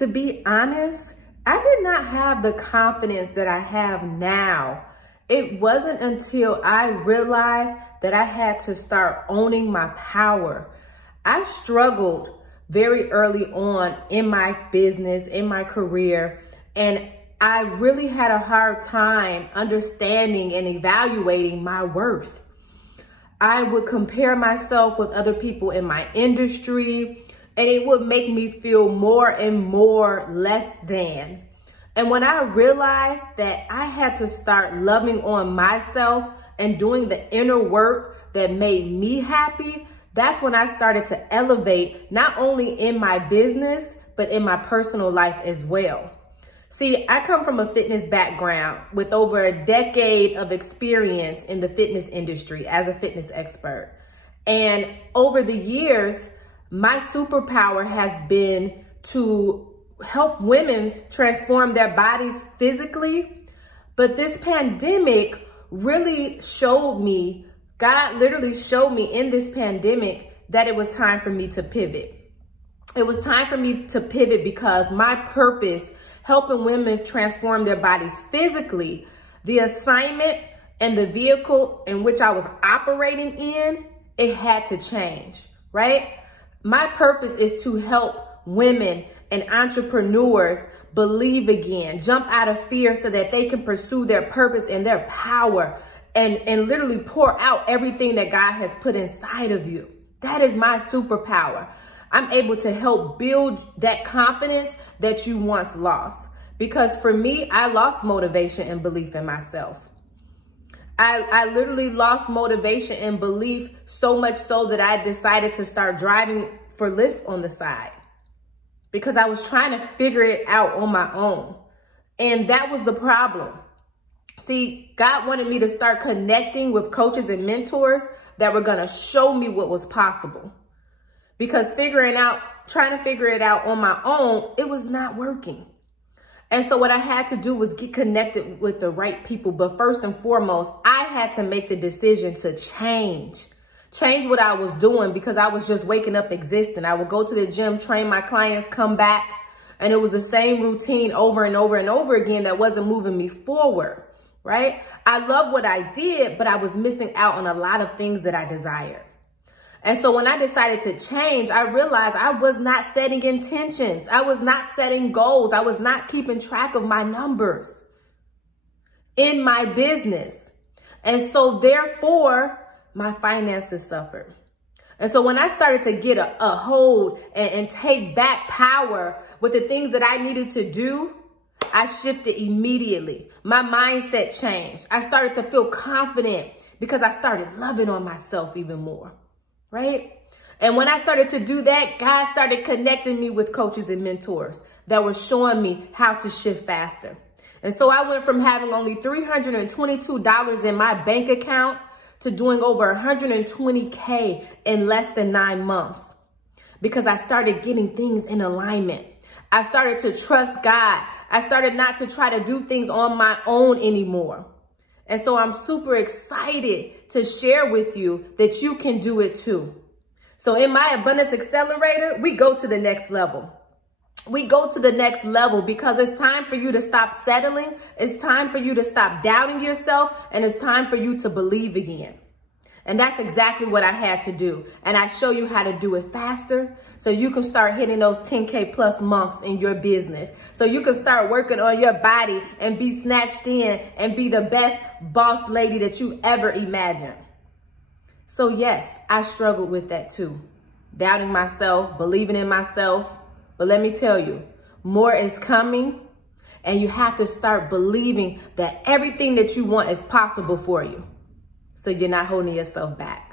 to be honest, I did not have the confidence that I have now. It wasn't until I realized that I had to start owning my power. I struggled very early on in my business, in my career, and I really had a hard time understanding and evaluating my worth. I would compare myself with other people in my industry, and it would make me feel more and more less than. And when I realized that I had to start loving on myself and doing the inner work that made me happy, that's when I started to elevate, not only in my business, but in my personal life as well. See, I come from a fitness background with over a decade of experience in the fitness industry as a fitness expert. And over the years, my superpower has been to help women transform their bodies physically. But this pandemic really showed me, God literally showed me in this pandemic that it was time for me to pivot. It was time for me to pivot because my purpose, helping women transform their bodies physically, the assignment and the vehicle in which I was operating in, it had to change, right? My purpose is to help women and entrepreneurs believe again, jump out of fear so that they can pursue their purpose and their power and literally pour out everything that God has put inside of you. That is my superpower. I'm able to help build that confidence that you once lost. Because for me, I lost motivation and belief in myself. I literally lost motivation and belief so much so that I decided to start driving for Lyft on the side, because I was trying to figure it out on my own. And that was the problem. See, God wanted me to start connecting with coaches and mentors that were going to show me what was possible. Because trying to figure it out on my own, it was not working. And so what I had to do was get connected with the right people. But first and foremost, I had to make the decision to change what I was doing, because I was just waking up existing. I would go to the gym, train my clients, come back, and it was the same routine over and over and over again that wasn't moving me forward, right? I love what I did, but I was missing out on a lot of things that I desired. And so when I decided to change, I realized I was not setting intentions. I was not setting goals. I was not keeping track of my numbers in my business. And so therefore, my finances suffered. And so when I started to get a hold and take back power with the things that I needed to do, I shifted immediately. My mindset changed. I started to feel confident because I started loving on myself even more, right? And when I started to do that, God started connecting me with coaches and mentors that were showing me how to shift faster. And so I went from having only $322 in my bank account to doing over $120K in less than 9 months, because I started getting things in alignment. I started to trust God. I started not to try to do things on my own anymore. And so I'm super excited to share with you that you can do it too. So in my Abundance Accelerator, we go to the next level. We go to the next level because it's time for you to stop settling. It's time for you to stop doubting yourself. And it's time for you to believe again. And that's exactly what I had to do. And I show you how to do it faster so you can start hitting those 10K plus months in your business. So you can start working on your body and be snatched in and be the best boss lady that you ever imagined. So yes, I struggled with that too. Doubting myself, believing in myself. But let me tell you, more is coming, and you have to start believing that everything that you want is possible for you, so you're not holding yourself back.